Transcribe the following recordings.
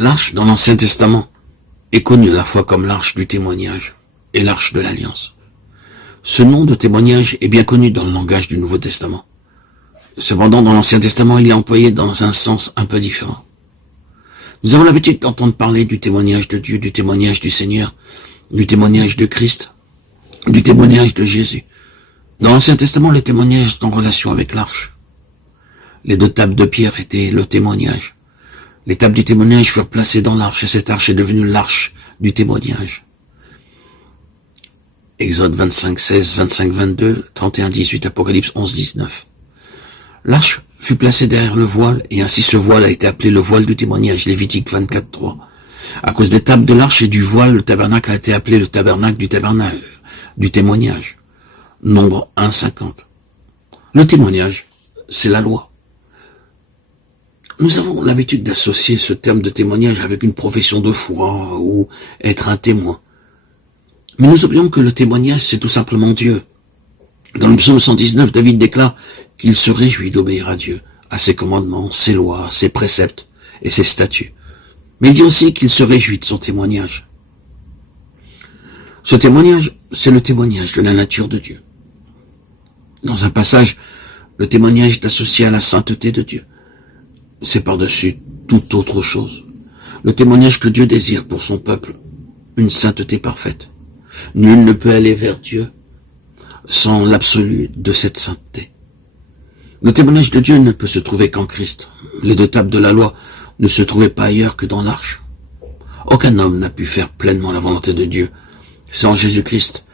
L'arche dans l'Ancien Testament est connue à la fois comme l'arche du témoignage et l'arche de l'Alliance. Ce nom de témoignage est bien connu dans le langage du Nouveau Testament. Cependant, dans l'Ancien Testament, il est employé dans un sens un peu différent. Nous avons l'habitude d'entendre parler du témoignage de Dieu, du témoignage du Seigneur, du témoignage de Christ, du témoignage de Jésus. Dans l'Ancien Testament, le témoignage est en relation avec l'arche. Les 2 tables de pierre étaient le témoignage. Les tables du témoignage furent placées dans l'arche, et cette arche est devenue l'arche du témoignage. Exode 25, 16, 25, 22, 31, 18, Apocalypse 11, 19. L'arche fut placée derrière le voile, et ainsi ce voile a été appelé le voile du témoignage, Lévitique 24, 3. À cause des tables de l'arche et du voile, le tabernacle a été appelé le tabernacle du témoignage. Nombre 1, 50. Le témoignage, c'est la loi. Nous avons l'habitude d'associer ce terme de témoignage avec une profession de foi ou être un témoin. Mais nous oublions que le témoignage, c'est tout simplement Dieu. Dans le psaume 119, David déclare qu'il se réjouit d'obéir à Dieu, à ses commandements, ses lois, ses préceptes et ses statuts. Mais il dit aussi qu'il se réjouit de son témoignage. Ce témoignage, c'est le témoignage de la nature de Dieu. Dans un passage, le témoignage est associé à la sainteté de Dieu. C'est par-dessus toute autre chose. Le témoignage que Dieu désire pour son peuple, une sainteté parfaite. Nul ne peut aller vers Dieu sans l'absolu de cette sainteté. Le témoignage de Dieu ne peut se trouver qu'en Christ. Les 2 tables de la loi ne se trouvaient pas ailleurs que dans l'arche. Aucun homme n'a pu faire pleinement la volonté de Dieu. C'est en Jésus-Christ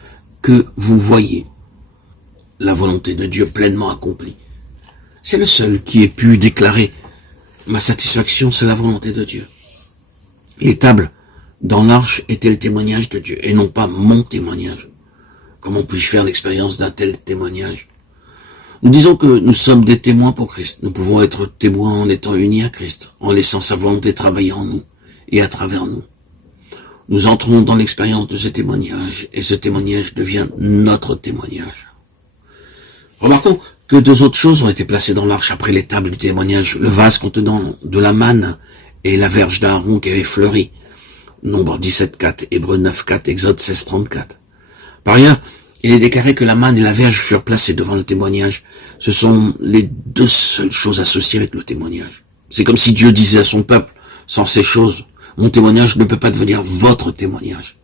que vous voyez la volonté de Dieu pleinement accomplie. C'est le seul qui ait pu déclarer « Ma satisfaction, c'est la volonté de Dieu ». Les tables dans l'arche étaient le témoignage de Dieu, et non pas mon témoignage. Comment puis-je faire l'expérience d'un tel témoignage? Nous disons que nous sommes des témoins pour Christ. Nous pouvons être témoins en étant unis à Christ, en laissant sa volonté travailler en nous et à travers nous. Nous entrons dans l'expérience de ce témoignage, et ce témoignage devient notre témoignage. Remarquons que 2 autres choses ont été placées dans l'arche après les tables du témoignage, le vase contenant de la manne et la verge d'Aaron qui avait fleuri. Nombre 17, 4, Hébreux 9, 4, Exode 16, 34. Par ailleurs, il est déclaré que la manne et la verge furent placées devant le témoignage. Ce sont les 2 seules choses associées avec le témoignage. C'est comme si Dieu disait à son peuple, sans ces choses, mon témoignage ne peut pas devenir votre témoignage.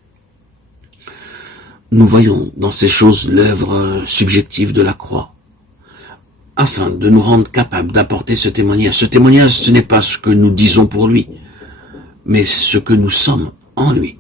Nous voyons dans ces choses l'œuvre subjective de la croix, afin de nous rendre capables d'apporter ce témoignage. Ce témoignage, ce n'est pas ce que nous disons pour lui, mais ce que nous sommes en lui.